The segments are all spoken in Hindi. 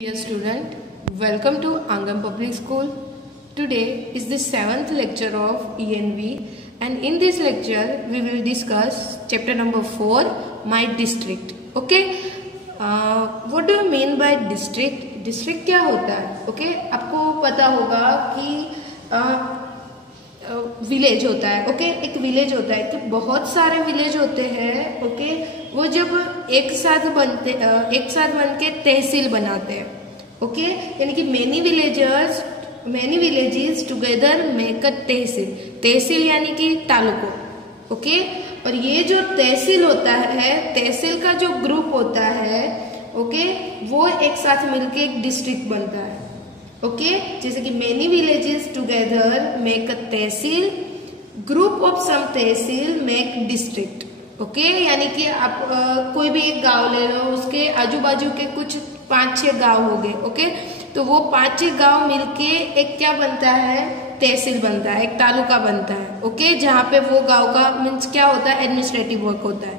Dear student, welcome to Angam Public School. Today is the 7th lecture of ENV, and in this lecture we will discuss chapter number 4, My District. Okay, what do you mean by district? District क्या होता है? Okay, आपको पता होगा कि विलेज होता है. ओके, एक विलेज होता है कि बहुत सारे विलेज होते हैं. ओके, वो जब एक साथ बन के तहसील बनाते हैं. ओके, यानी कि many villages together make a tehsil. Tehsil यानी कि तालुको. ओके, और ये जो तहसील होता है, तहसील का जो ग्रुप होता है, ओके, वो एक साथ मिलके एक डिस्ट्रिक्ट बनता है. ओके, जैसे कि many villages together make a tehsil, group of some tehsil make district. Okay, यानी कि आप कोई भी एक गांव ले लो, उसके आजू बाजू के कुछ 5-6 गांव हो गए. ओके, तो वो 5-6 गांव मिलके एक क्या बनता है, तहसील बनता है, एक तालुका बनता है. ओके, जहाँ पे वो गांव का मीन्स क्या होता है, एडमिनिस्ट्रेटिव वर्क होता है.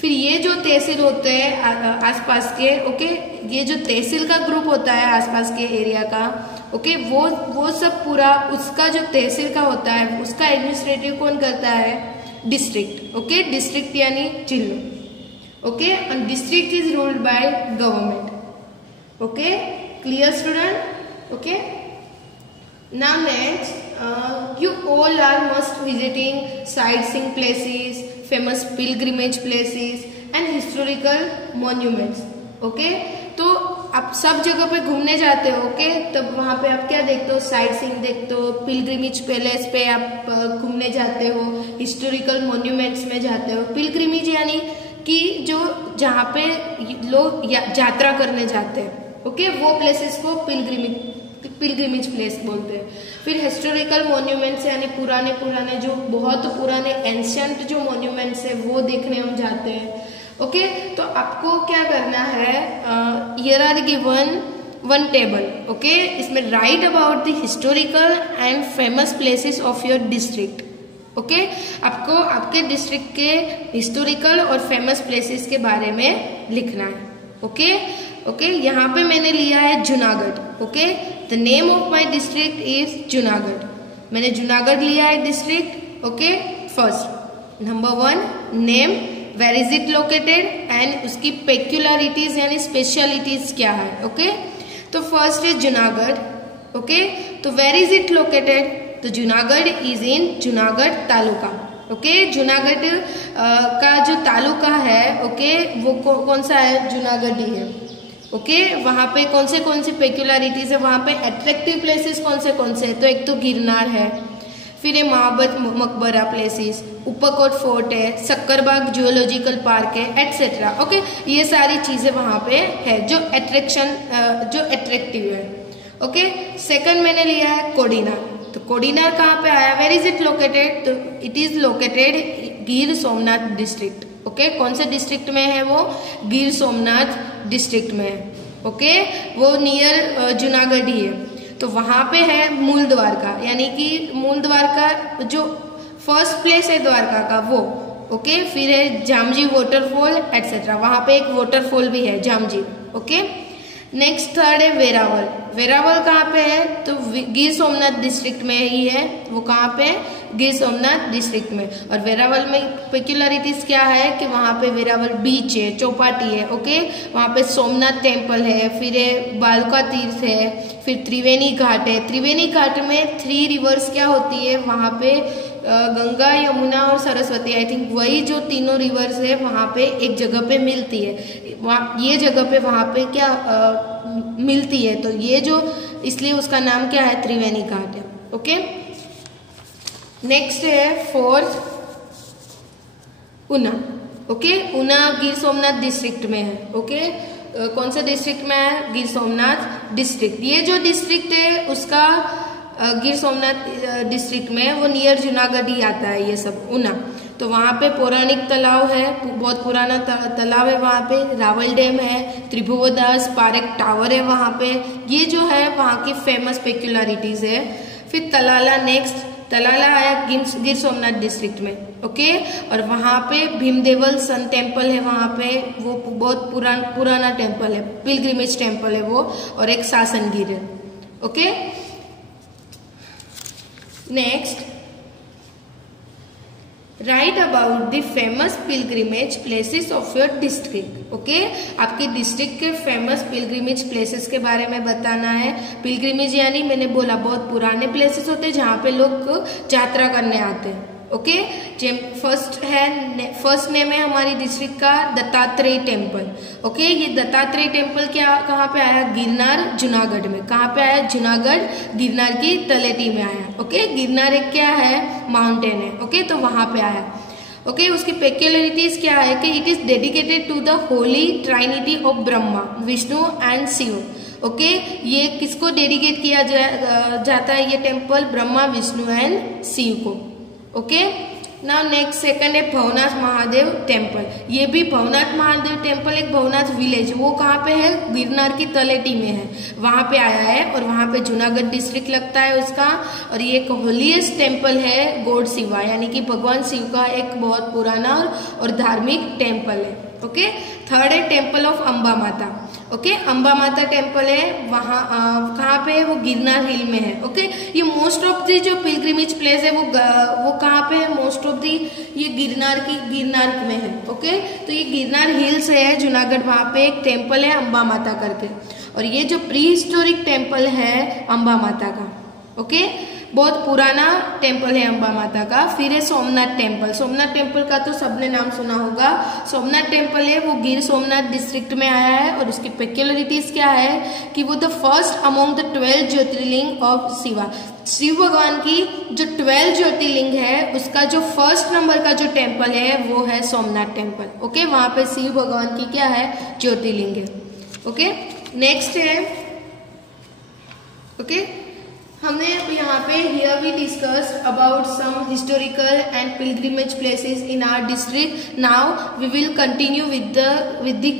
फिर ये जो तहसील होते हैं आसपास के, ओके, ये जो तहसील का ग्रुप होता है आसपास के एरिया का, ओके, वो सब पूरा उसका जो तहसील का होता है, उसका एडमिनिस्ट्रेटिव कौन करता है, डिस्ट्रिक्ट. ओके, डिस्ट्रिक्ट यानी जिला. Okay, and district is ruled by government. Okay, clear student? Okay, now next, you all are must visiting sightseeing places, famous pilgrimage places and historical monuments. Okay, तो आप सब जगह पे घूमने जाते हो. ओके, तब वहां पे आप क्या देखते हो, साइट सीइंग देखते हो, पिलग्रिमेज पैलेस पे आप घूमने जाते हो, हिस्टोरिकल मॉन्यूमेंट्स में जाते हो. पिलग्रिमेज यानी कि जो जहाँ पे लोग यात्रा करने जाते हैं. ओके, वो प्लेसेस को पिलग्रिमेज प्लेस बोलते हैं. फिर हिस्टोरिकल मॉन्यूमेंट्स यानी पुराने जो बहुत पुराने एंशियंट जो मॉन्यूमेंट्स है वो देखने हम जाते हैं. ओके, तो आपको क्या करना है, here are given one table. Okay, इसमें right about the historical and famous places of your district. Okay, आपको आपके डिस्ट्रिक्ट के हिस्टोरिकल और फेमस प्लेसेस के बारे में लिखना है. ओके, ओके, यहाँ पे मैंने लिया है Junagadh. Okay, the name of my district is Junagadh. मैंने जूनागढ़ लिया है district. Okay, first number 1 name, where is it located and उसकी पेक्युलरिटीज यानी स्पेशलिटीज क्या है. ओके, तो फर्स्ट इज जूनागढ़. ओके, तो वेर इज इट लोकेटेड, तो Junagadh is in Junagadh taluka. Okay, Junagadh का जो तालुका है, ओके, वो कौन सा है, जूनागढ़ ही है. ओके, वहां पे कौन से पेक्युलरिटीज है, वहां पे अट्रैक्टिव प्लेसेस कौन से है, तो एक तो गिरनार है, फिर ये महाबत मकबरा प्लेसेस, उपरकोट फोर्ट है, सक्करबाग जूलॉजिकल पार्क है, एटसेट्रा. ओके, ये सारी चीजें वहां पे है जो अट्रैक्टिव है. ओके, सेकंड मैंने लिया है कोडीनार. तो कोडीनार कहाँ पे आया, वेर इज इट लोकेटेड, तो it is located Gir Somnath district. Okay, कौन से डिस्ट्रिक्ट में है वो, गिर सोमनाथ डिस्ट्रिक्ट में है. ओके, वो नियर जूनागढ़ ही है. तो वहां पे है मूल द्वारका, यानी कि मूल द्वारका जो फर्स्ट प्लेस है द्वारका का वो. ओके, फिर है जामजी वाटरफॉल एटसेट्रा, वहां पे एक वाटरफॉल भी है जामजी. ओके, नेक्स्ट थर्ड है वेरावल. वेरावल कहाँ पे है, तो गिर सोमनाथ डिस्ट्रिक्ट में ही है. वो कहाँ पे है, गिर सोमनाथ डिस्ट्रिक्ट में. और वेरावल में पेक्युलरिटीज क्या है कि वहां पे वेरावल बीच है, चौपाटी है. ओके, वहां पे सोमनाथ टेम्पल है, फिर बालका तीर्थ है, फिर त्रिवेणी घाट है. त्रिवेणी घाट में 3 रिवर्स क्या होती है वहां पे, गंगा, यमुना और सरस्वती. आई थिंक वही जो तीनों रिवर्स है वहां पे एक जगह पे मिलती है. ये जगह पे वहां पे क्या मिलती है, तो ये जो इसलिए उसका नाम क्या है, त्रिवेणी घाट है. ओके, नेक्स्ट है fourth Una. Okay, Una Gir Somnath district में है. ओके, कौन सा डिस्ट्रिक्ट में है, गिर सोमनाथ डिस्ट्रिक्ट. ये जो डिस्ट्रिक्ट है उसका गिर सोमनाथ डिस्ट्रिक्ट में वो नियर जूनागढ़ ही आता है ये सब, ऊना. तो वहाँ पे पौराणिक तालाब है, बहुत पुराना तालाब है वहाँ पे, रावल डैम है, त्रिभुवनदास पार्क टावर है वहाँ पे. ये जो है वहाँ की फेमस पेक्युलरिटीज है. फिर तलाला नेक्स्ट, तलाला आया गिर सोमनाथ डिस्ट्रिक्ट में, ओके। और वहां पे भीमदेवल सन टेम्पल है, वहां पे वो बहुत पुराना टेम्पल है, पिलग्रिमेज टेम्पल है वो, और एक सासनगिर है, okay. Next, right about the famous pilgrimage places of your district, okay. आपके डिस्ट्रिक्ट के फेमस पिलग्रिमेज प्लेसेस के बारे में बताना है। पिलग्रिमेज यानी मैंने बोला बहुत पुराने प्लेसेस होते हैं जहाँ पे लोग यात्रा करने आते हैं, ओके। फर्स्ट नेम है हमारी डिस्ट्रिक्ट का दत्तात्रेय टेम्पल, ओके। ये दत्तात्रेय टेम्पल कहाँ पे आया? गिरनार जूनागढ़ में। कहाँ पे आया? जूनागढ़ गिरनार की तलेटी में आया, ओके। गिरनार एक क्या है? माउंटेन है, ओके। तो वहां पे आया, ओके। उसकी पेक्युलरिटीज क्या है कि it is dedicated to the holy trinity of Brahma, Vishnu and Shiva, okay. ये किसको डेडिकेट किया जाता है? ये टेम्पल ब्रह्मा, विष्णु एंड शिव को, ओके। नाउ नेक्स्ट सेकंड है भवनाथ महादेव टेम्पल। ये भी भवनाथ महादेव टेम्पल एक भवनाथ विलेज, वो कहाँ पे है? गिरनार की तलेटी में है, वहां पे आया है, और वहां पे जूनागढ़ डिस्ट्रिक्ट लगता है उसका। और ये एक होलीएस्ट टेम्पल है गॉड शिवा, यानी कि भगवान शिव का एक बहुत पुराना और धार्मिक टेम्पल है, ओके। थर्ड है टेम्पल ऑफ अंबा माता, ओके। अंबा माता टेम्पल है, वहां कहाँ पे है? वो गिरनार हिल में है, ओके। ये मोस्ट ऑफ दी जो पिलग्रिमेज प्लेस है वो कहाँ पे है? मोस्ट ऑफ दी ये गिरनार में है, ओके। तो ये गिरनार हिल्स है जूनागढ़, वहां पे एक टेम्पल है अंबा माता करके। और ये जो प्री हिस्टोरिक टेम्पल है अंबा माता का, ओके, बहुत पुराना टेम्पल है अंबा माता का। फिर है सोमनाथ टेम्पल। सोमनाथ टेम्पल का तो सबने नाम सुना होगा। सोमनाथ टेम्पल है वो गिर सोमनाथ डिस्ट्रिक्ट में आया है, और उसकी पेक्युलरिटीज क्या है कि वो the first among the 12 jyotirlinga of Shiva. Shiva भगवान की जो 12 ज्योतिर्लिंग है उसका जो फर्स्ट नंबर का जो टेम्पल है वो है सोमनाथ टेम्पल, ओके। वहां पे शिव भगवान की क्या है? ज्योतिर्लिंग है, ओके। नेक्स्ट है, ओके, हमने यहाँ पे here we discuss about some historical and pilgrimage places in our district. Now we will continue with the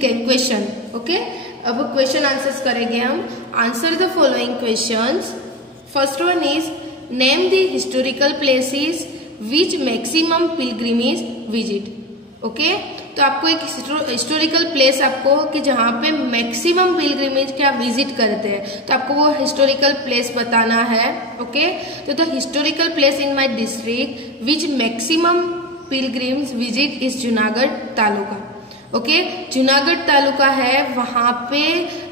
question, okay. अब क्वेश्चन आंसर्स करेंगे हम। Answer the following questions. First one is name the historical places which maximum pilgrimage visit, okay. तो आपको एक हिस्टोरिकल प्लेस आपको कि जहाँ पे मैक्सिमम पिलग्रिमेज क्या विजिट करते हैं, तो आपको वो हिस्टोरिकल प्लेस बताना है, ओके। तो the historical place in my district which maximum pilgrims visit is Junagadh taluka, okay. Junagadh taluka है, वहां पे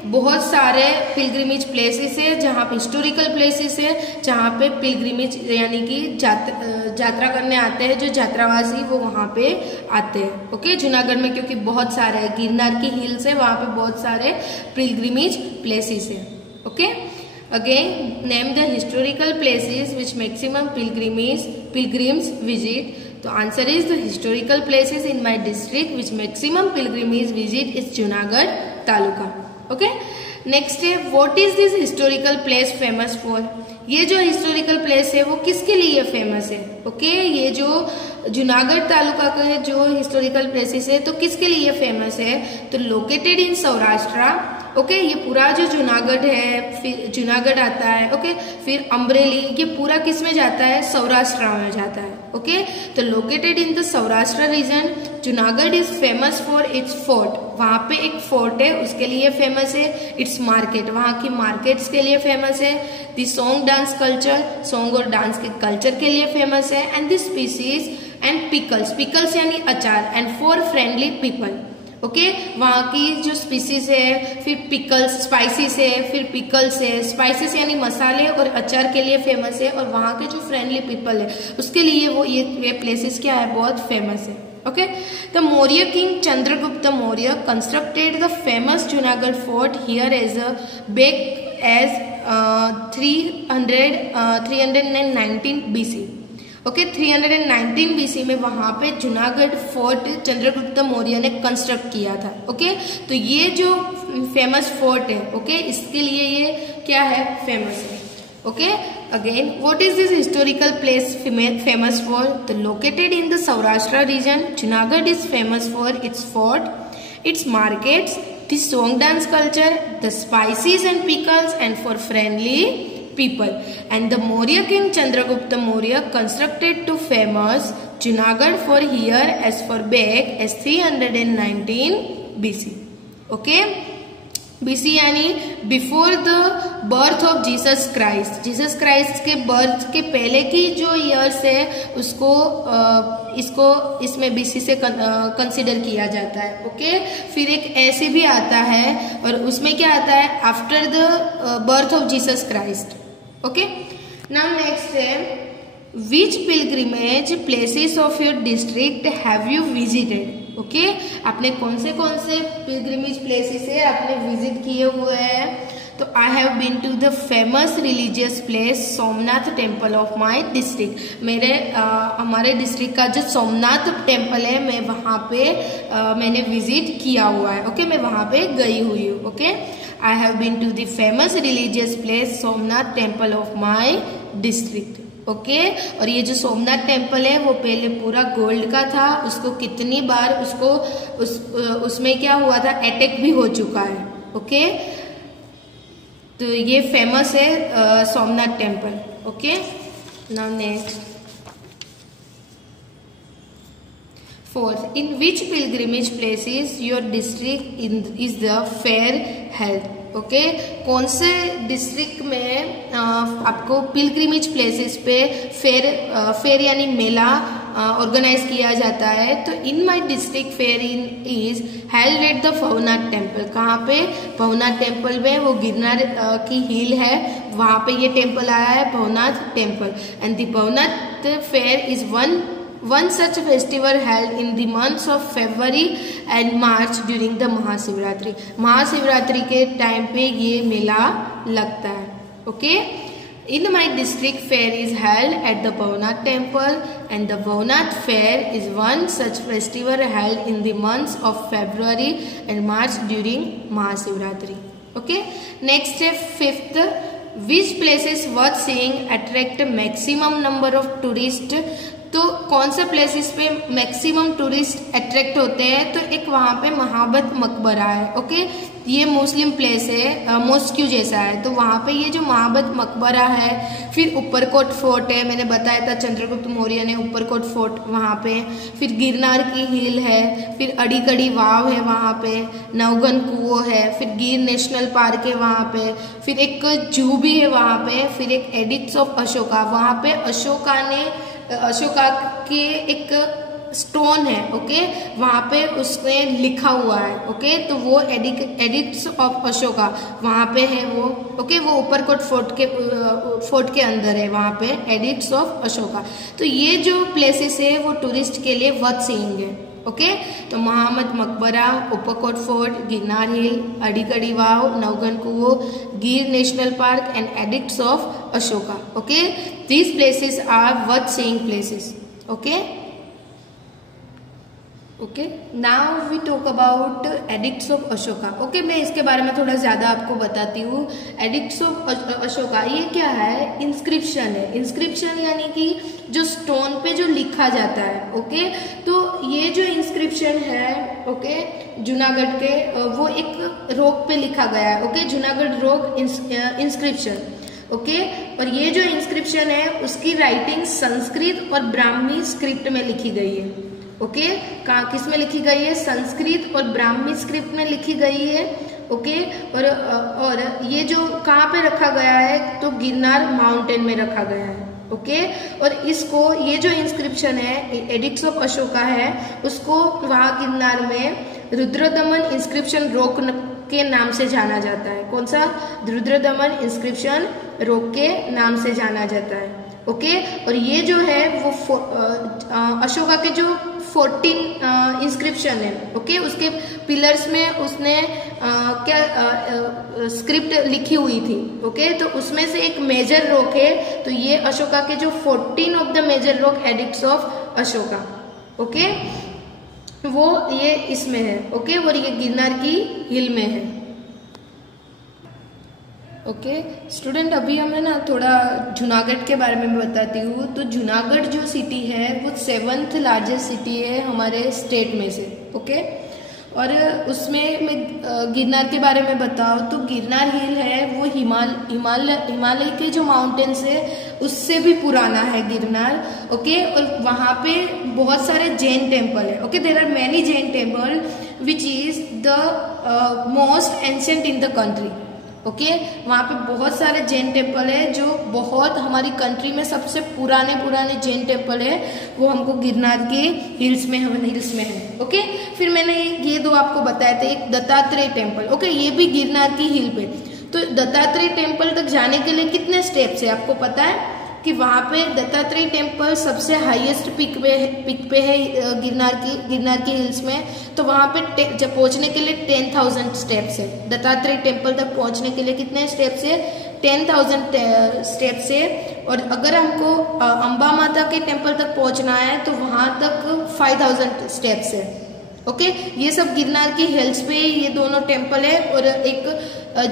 बहुत सारे पिलग्रिमेज प्लेसेस है, जहाँ पे हिस्टोरिकल प्लेसेस है, जहाँ पे पिलग्रिमेज यानी कि यात्रा करने आते हैं जो यात्रावासी, वो वहां पे आते हैं, ओके। जूनागढ़ में क्योंकि बहुत सारे है, गिरनार की हिल्स है, वहां पे बहुत सारे पिलग्रिमेज प्लेसेस है, okay. Again name the historical places which maximum pilgrims visit. तो answer is the historical places in my district which maximum pilgrimage visit is Junagadh taluka, okay. Next है what is this historical place famous for. ये जो हिस्टोरिकल प्लेस है वो किसके लिए फेमस है, ओके। ये जो जूनागढ़ तालुका का जो हिस्टोरिकल प्लेसेस है तो किसके लिए फेमस है? तो लोकेटेड इन सौराष्ट्र, ओके। ये पूरा जो जूनागढ़ है, फिर जूनागढ़ आता है, ओके। फिर अमरेली, ये पूरा किस में जाता है? सौराष्ट्र में जाता है, ओके। तो located in the Saurashtra region, Junagadh is famous for its fort. वहां पे एक फोर्ट है, उसके लिए फेमस है। इट्स मार्केट, वहां की मार्केट्स के लिए फेमस है। The song dance culture, song और डांस के कल्चर के लिए फेमस है। And the species and pickles यानी अचार, and for friendly people, okay. वहां की जो स्पीसीज है, फिर पिकल्स स्पाइसेस है, फिर पिकल्स है, स्पाइसेस यानी मसाले और अचार के लिए फेमस है। और वहां के जो फ्रेंडली पीपल है उसके लिए वो ये प्लेसेस क्या है? बहुत फेमस है, okay. The Maurya king Chandragupta Maurya constructed the famous Junagadh fort here as a back as 319 BC, okay. 319 BC में वहां पे जूनागढ़ फोर्ट चंद्रगुप्त मौर्य ने कंस्ट्रक्ट किया था, ओके। तो ये जो फेमस फोर्ट है, ओके, इसके लिए ये क्या है? फेमस है, okay. Again what is this historical place famous for? तो located in the Saurashtra region, Junagadh is famous for its fort, its markets, the song dance culture, the spices and pickles, and for friendly people. And the Maurya king Chandragupta Maurya constructed to famous Junagadh for here as far back as 319 BC. Okay, BC यानी before the birth of Jesus Christ. Jesus Christ के बर्थ के पहले की जो ईयर्स है उसको इसमें BC से कंसिडर किया जाता है. ओके, फिर एक ऐसे भी आता है और उसमें क्या आता है, after the birth of Jesus Christ. Okay, now next है, which pilgrimage places of your district have you visited. Okay, आपने कौन से पिलग्रिमेज प्लेसेस है आपने विजिट किए हुए हैं. तो I have been to the famous religious place Somnath temple of my district. हमारे डिस्ट्रिक्ट का जो सोमनाथ टेम्पल है मैं वहाँ पे मैंने विजिट किया हुआ है. ओके, मैं वहाँ पे गई हुई हूँ. Okay, I have been to the famous religious place Somnath temple of my district. Okay, और ये जो सोमनाथ टेम्पल है वो पहले पूरा गोल्ड का था. उसको कितनी बार उसमें क्या हुआ था, अटैक भी हो चुका है. ओके, तो ये फेमस है Somnath temple. Okay, now next, fourth, in which pilgrimage places your district is the fair health. Okay, कौन से डिस्ट्रिक्ट में आपको पिलग्रिमेज प्लेसेस पे फेयर यानी मेला ऑर्गेनाइज किया जाता है. तो इन my district fair is held at the Bhavnath temple. कहाँ पे, भवनाथ टेम्पल में, वो गिरनार की हिल है वहाँ पे ये टेम्पल आया है, Bhavnath temple. And the Bhavnath fair is one such festival held in the months of February and March during the Mahashivratri. Mahashivratri के टाइम पे ये मेला लगता है. Okay, in my district fair is held at the Bhavnath temple and the Bhavnath fair is one such festival held in the months of February and March during Mahashivratri. Okay, next है fifth, which places worth seeing attract maximum number of tourists. तो कौन से प्लेसेस पे मैक्सिमम टूरिस्ट अट्रैक्ट होते हैं. तो एक वहाँ पे महाबत मकबरा है. ओके, ये मुस्लिम प्लेस है, मॉस्क्यू जैसा है. तो वहाँ पे ये जो महाबत मकबरा है, फिर ऊपरकोट फोर्ट है, मैंने बताया था चंद्रगुप्त मौर्य ने ऊपरकोट फोर्ट वहाँ पे, फिर गिरनार की हिल है, फिर अड़ीकड़ी वाव है वहाँ पे, नवगन कुओं है, फिर गिर नेशनल पार्क है वहाँ पे, फिर एक जू भी है वहाँ पे, फिर एक एडिक्ट्स ऑफ अशोका. वहाँ पे अशोका के एक स्टोन है. ओके, वहाँ पे उसने लिखा हुआ है. ओके, तो वो एडिक्ट्स ऑफ अशोका वहाँ पे है वो. ओके, वो ऊपरकोट फोर्ट के अंदर है वहाँ पे एडिक्ट्स ऑफ अशोका. तो ये जो प्लेसेस है वो टूरिस्ट के लिए वर्थ सीइंग है. ओके, तो महामद मकबरा, ऊपरकोट फोर्ट, गिरनार हिल, अड़ीकड़ी वाव, नवगन कुओं, गिर national park and addicts of Ashoka. Okay, these places are worth seeing places. Okay, now we talk about edicts of Ashoka. Okay, मैं इसके बारे में थोड़ा ज्यादा आपको बताती हूँ. edicts of अशोका ये क्या है, इंस्क्रिप्शन है. इंस्क्रिप्शन यानी कि जो स्टोन पे जो लिखा जाता है. ओके, तो ये जो इंस्क्रिप्शन है, ओके, जूनागढ़ के वो एक रॉक पे लिखा गया है. Okay, Junagadh rock inscription. Okay, और ये जो इंस्क्रिप्शन है उसकी राइटिंग संस्कृत और ब्राह्मी स्क्रिप्ट में लिखी गई है. ओके, कहाँ किस में लिखी गई है, संस्कृत और ब्राह्मी स्क्रिप्ट में लिखी गई है. ओके, और ये जो कहाँ पे रखा गया है, तो गिरनार माउंटेन में रखा गया है. ओके, और इसको ये जो इंस्क्रिप्शन है एडिक्ट्स ऑफ अशोका है, उसको वहाँ गिरनार में रुद्रदमन इंस्क्रिप्शन रॉक के नाम से जाना जाता है. कौन सा, रुद्रदमन इंस्क्रिप्शन रॉक के नाम से जाना जाता है. ओके, और ये जो है वो अशोका के जो 14 इंस्क्रिप्शन है. ओके, उसके पिलर्स में उसने स्क्रिप्ट लिखी हुई थी. ओके, तो उसमें से एक मेजर रॉक है. तो ये अशोका के जो 14 of the major rock edicts of Ashoka. Okay, वो ये इसमें है. ओके, और ये गिरनार की हिल में है. ओके स्टूडेंट, अभी हमें ना थोड़ा जूनागढ़ के बारे में बताती हूँ. तो जूनागढ़ जो सिटी है वो 7th लार्जेस्ट सिटी है हमारे स्टेट में से. ओके, और उसमें मैं गिरनार के बारे में बताऊँ तो गिरनार हिल है वो हिमालय के जो माउंटेन्स है उससे भी पुराना है गिरनार। ओके, और वहाँ पे बहुत सारे जैन टेम्पल है। Okay, there are many Jain temple which is the most ancient in the country. Okay, वहाँ पे बहुत सारे जैन टेम्पल है जो बहुत हमारी कंट्री में सबसे पुराने जैन टेम्पल है, वो हमको गिरनार के हिल्स में है। ओके, फिर मैंने ये दो आपको बताए थे, एक दत्तात्रेय टेम्पल। ओके, ये भी गिरनार की हिल पे। तो दत्तात्रेय टेम्पल तक जाने के लिए कितने स्टेप्स है आपको पता है कि वहाँ पे दत्तात्रेय टेम्पल सबसे हाईएस्ट पिक पे है गिरनार की हिल्स में। तो वहाँ पे जब पहुँचने के लिए 10,000 स्टेप्स है। दत्तात्रेय टेम्पल तक पहुँचने के लिए कितने स्टेप्स है? 10,000 स्टेप्स है। और अगर हमको अंबा माता के टेम्पल तक पहुँचना है तो वहाँ तक 5,000 स्टेप्स है। ओके, ये सब गिरनार की हिल्स पे ये दोनों टेम्पल है। और एक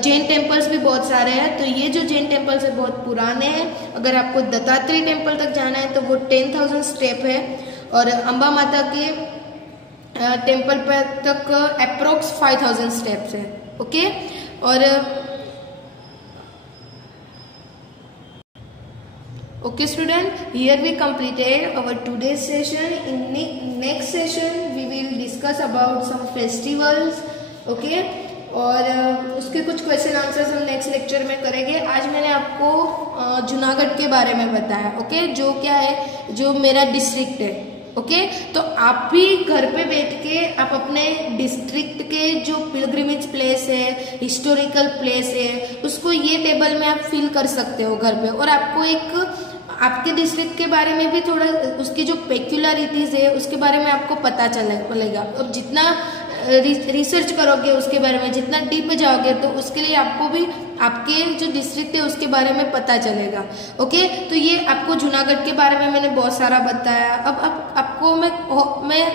जैन टेम्पल्स भी बहुत सारे हैं। तो ये जो जैन टेम्पल्स है बहुत पुराने हैं। अगर आपको दत्तात्रेय टेम्पल तक जाना है तो वो 10,000 स्टेप है। और अंबा माता के टेम्पल पर तक अप्रोक्स 5,000 स्टेप्स है। ओके, और okay student, here we completed our today's session. In next session we will discuss about some festivals. okay, और उसके कुछ क्वेश्चन आंसर्स हम नेक्स्ट लेक्चर में करेंगे। आज मैंने आपको जूनागढ़ के बारे में बताया। ओके, जो क्या है, जो मेरा डिस्ट्रिक्ट है। ओके, तो आप भी घर पे बैठ के आप अपने डिस्ट्रिक्ट के जो पिलग्रिमेज प्लेस है, हिस्टोरिकल प्लेस है, उसको ये टेबल में आप फिल कर सकते हो घर पे। और आपको एक आपके डिस्ट्रिक्ट के बारे में भी थोड़ा उसकी जो पेक्युलरिटीज है उसके बारे में आपको पता चलेगा। अब जितना रिसर्च करोगे उसके बारे में, जितना डीप जाओगे, तो उसके लिए आपको भी आपके जो डिस्ट्रिक्ट है उसके बारे में पता चलेगा। ओके, तो ये आपको जूनागढ़ के बारे में मैंने बहुत सारा बताया। अब आपको मैं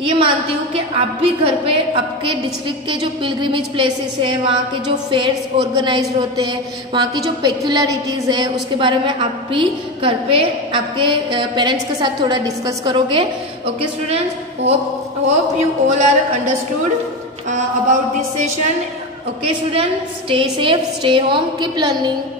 ये मानती हूँ कि आप भी घर पे आपके डिस्ट्रिक्ट के जो पिलग्रिमेज प्लेसेस है, वहाँ के जो फेयर्स ऑर्गेनाइज होते हैं, वहाँ की जो पेक्युलरिटीज है उसके बारे में आप भी घर पे आपके पेरेंट्स के साथ थोड़ा डिस्कस करोगे। Okay students, hope you all are understood about this session. Okay students, stay safe, stay home, keep learning.